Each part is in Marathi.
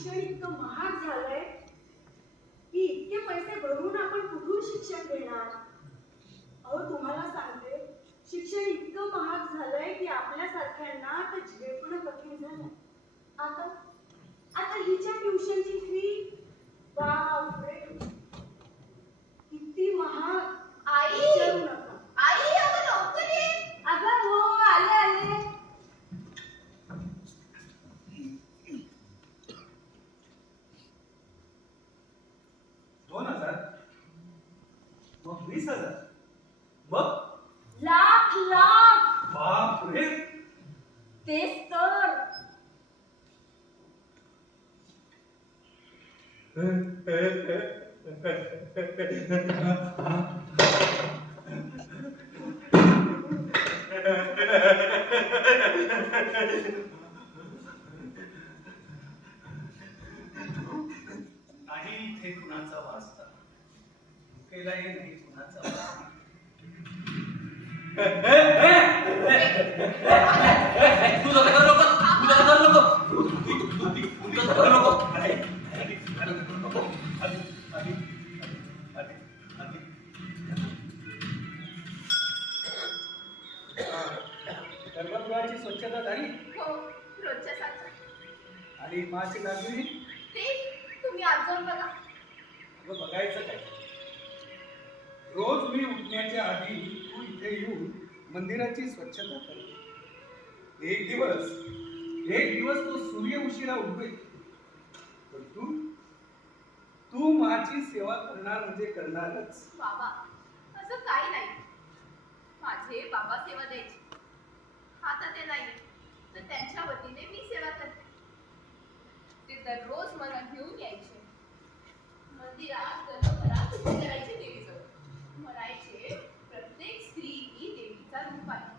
शिक्षण इतकं महाग झालंय की इतके पैसे भरून आपण कुठून शिक्षण घेणार? अहो तुम्हाला सांगते शिक्षण इतकं महाग झालंय की आपल्यासारख्यांना तर झेपणं कठीण झालं. आता आता हिच्या ट्युशनची फी वा 있어요. नको. गर्भगृहाची स्वच्छता झाली? हो रोजच्या सारखं आणि माची लागली? ते तुम्ही आज जाऊन बघा. अगं बघायचं काय? रोज मी उठण्याच्या आधी तू इथे येऊन मंदिराची स्वच्छता कर. एक दिवस एक दिवस तो सूर्य उशिरा उगवेल पण तू तू माझी सेवा करणार म्हणजे करणारच. बाबा असं काही नाही. माझे बाबा सेवा द्यायची. आता ते नाही तर त्यांच्या वतीने मी सेवा करते. ते दररोज मला घेऊन यायचे. मंदिरात घरात उभी करायचे देवीजवळ म्हणायचे प्रत्येक स्त्री ही देवीचा रूप आहे.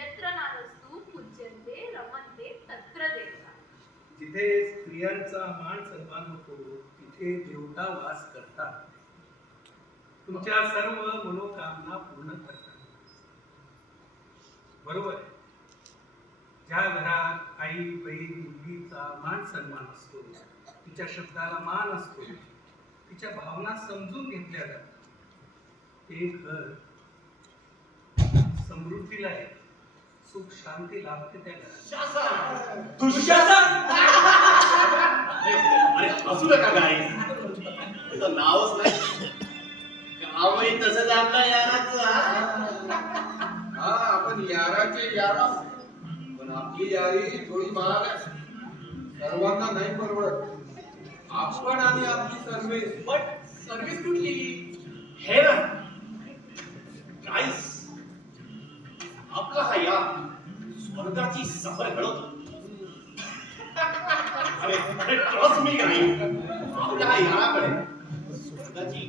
यत्र नारस्तु पूज्यन्ते रमन्ते तत्र देवता. जिथे स्त्रियांचा मान तिथे देवता वास करतात तुमच्या सर्व मनोकामना पूर्ण करतात. बरोबर. ज्या घरात आई बहीण मुलगीचा मान सन्मान असतो तिच्या शब्दाला मान असतो तिच्या भावना समजून घेतल्या जातात. ते घर समृद्धीला आहे. सुख शांती लाभते त्या घरात. दुःशासन! अरे असू नका काय त्याचं नावच नाही. गावही तसंच आपलं याराचं हा? आपण याराचे यारा. पण आपली यारी थोडी महाग आहे. सर्वांना नाही परवडत. आपण आणि आपली सर्व्हिस बट सर्व्हिस कुठली? हे ना. गाईस आपला हा या स्वर्गाची सफर घडवतो. ट्रस्ट मी काही आपल्या हा याराकडे स्वतःची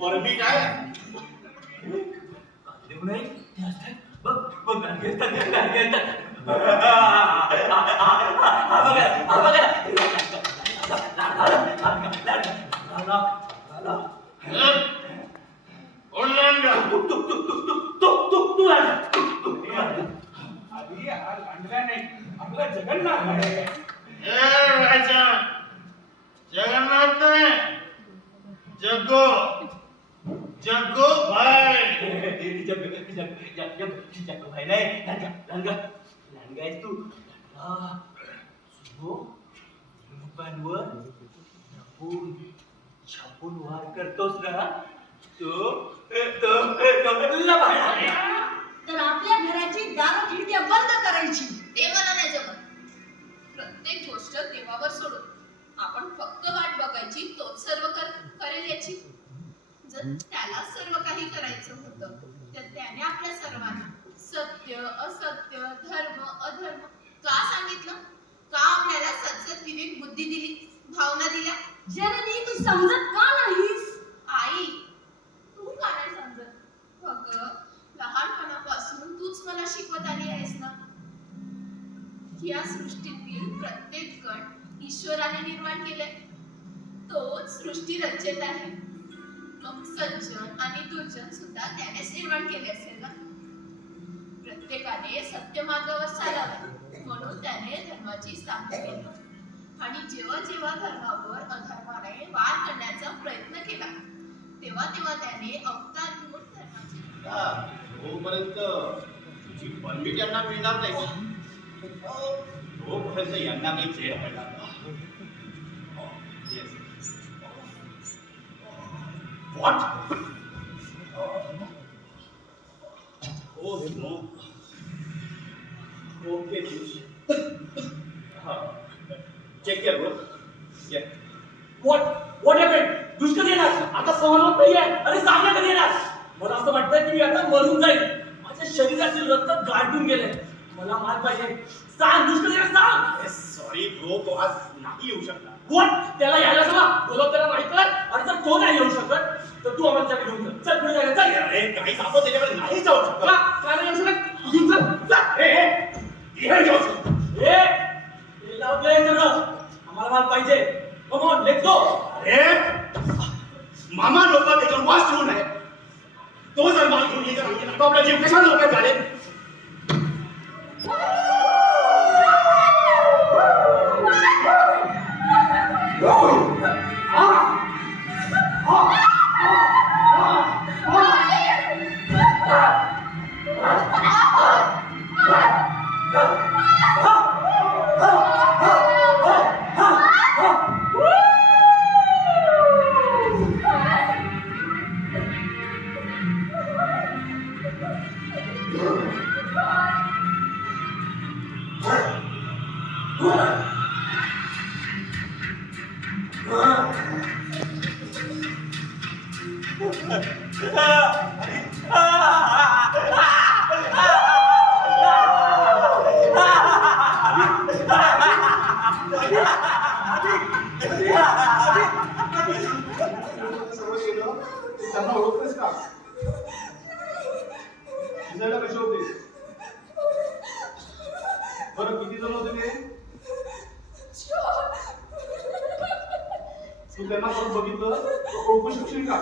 परमिट आहे देऊ नये ते असतात बघ बघ गाडी असतात गाडी जगन्नाथ जगन्नाथ नाही जग्गो जग्गो भाई भाई। नाही आहेस तू लांडगा लोकांवर छापून वार करतोस ना तो तो तो तर आपल्या घराची दार खिडक्या बंद करायची. त्याला सर्व काही करायचं होतं. तर त्याने आपल्या सर्वांना सत्य असत्य धर्म अधर्म का सांगितलं? का आपल्याला सतसत विवेक बुद्धी दिली भावना दिल्या? जननी तू समजत का नाहीस? आई तू का नाही समजत? अगं लहानपणापासून तूच मला शिकवत आली आहेस ना? या सृष्टीतील प्रत्येक कण ईश्वराने निर्माण केले तोच सृष्टी रचत आहे. सज्जन आणि दुर्जन सुद्धा त्यानेच निर्माण केले असेल ना? प्रत्येकाने सत्य मार्गावर चालावे म्हणून त्याने धर्माची स्थापना केली. आणि जेव्हा जेव्हा धर्मावर अधर्माने वार करण्याचा प्रयत्न केला तेव्हा तेव्हा त्याने अवतार घेऊन धर्माची तुझी परमिट यांना मिळणार नाही अहो, तोपर्यंत यांना काही झेड पडणार What? Oh, no. Okay, Dush. Check your book. Yeah. What? What happened? दुष्क येणार आता सहन होत नाहीये अरे सांगा कधी येणार मला असं वाटतंय की मी आता मरून जाईल माझ्या शरीरातील रक्त गाठून गेले मला मार पाहिजे सांग दुष्क येणार सांग सॉरी ब्रो तो आज नाही येऊ शकला कोण त्याला यायला सांगा बोलव त्याला माहीत कर अरे तर तो नाही येऊ शकत तर तू आम्हाला त्याकडे घेऊन जा. चल पुढे जायला चल. अरे काही आपण त्याच्याकडे सर्व केलं ते त्यांना ओळखतेस का दिसायला कसे होते बरं किती जण होते ते तू त्यांना पण बघितलं ओळखू शकशील का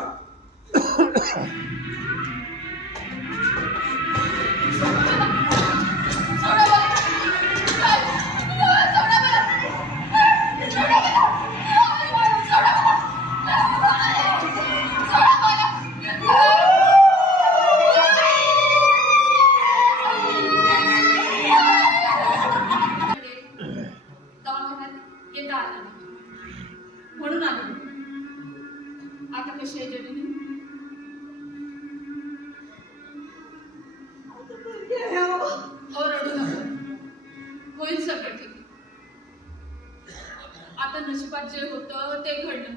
आता नशिबात जे होतं ते घडलं.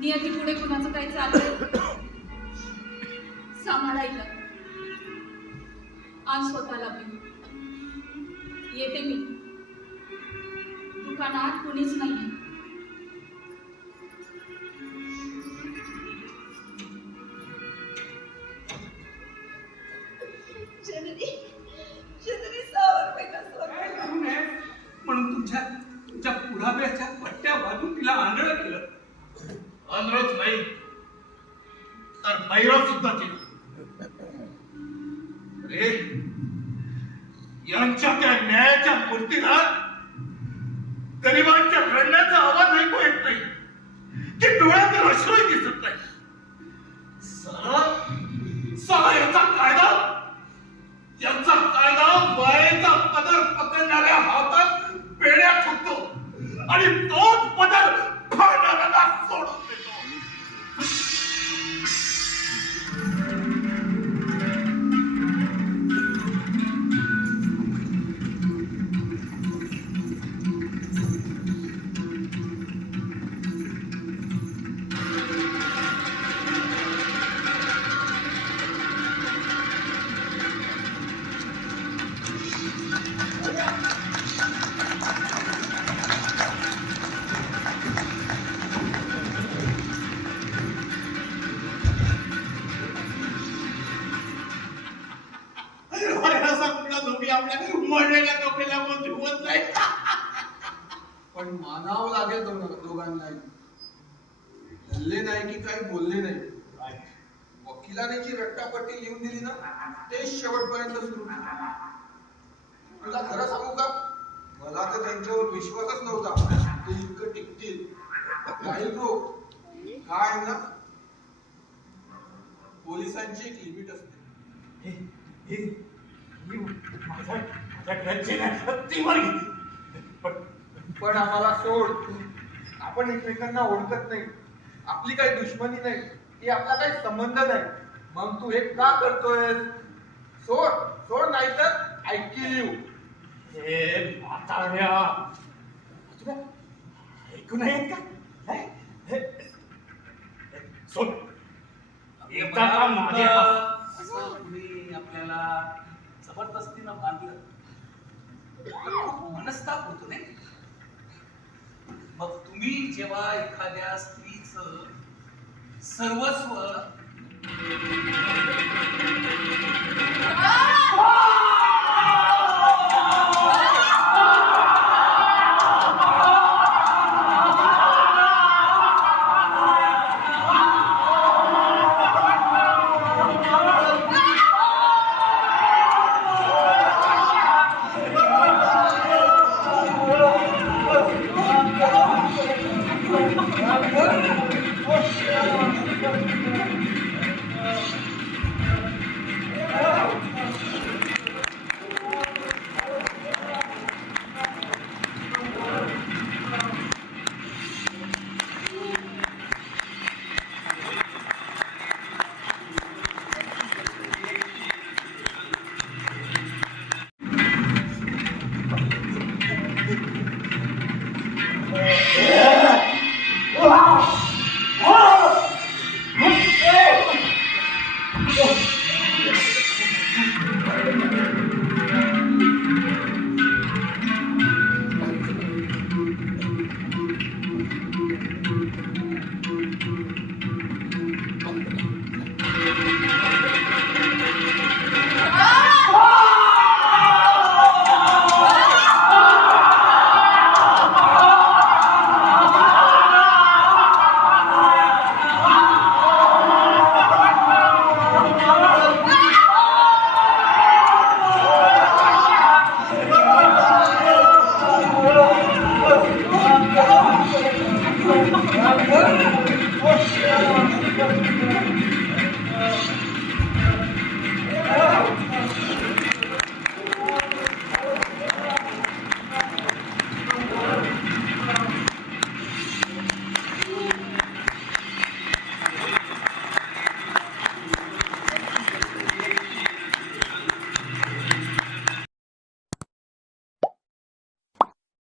नियती पुढे कुणाचं काही चाललंय? सांभाळायला. आज स्वतःला मी येते मी. दुकानात कुणीच नाही जननी. मळलेल्या कपड्याला पण धुवत नाही. पण मानावं लागेल दोघांनाही. हल्ले नाही की काही बोलले नाही. वकिलाने जी रट्टापट्टी लिहून दिली ना ते शेवटपर्यंत सुरू. तुला खरं सांगू का? मला तर त्यांच्यावर विश्वासच नव्हता. ते इतकं टिकतील. काही लोक काय आहे ना? पोलिसांची एक लिमिट असते. हे हे ही ती पण पण आम्हाला सोड आपण एकमेकांना ओळखत नाही. आपली काही दुश्मनी नाही. की आपला काही संबंध नाही. मग तू हे का करतोय सोड सोड नाही तर ऐकी हे ऐकू नाही का? हे? हे? हे, सोड. एकदा आपल्याला जबरदस्तीनं बांधलं. मनस्ताप होतो नाही मग तुम्ही जेव्हा एखाद्या स्त्रीच सर्वस्व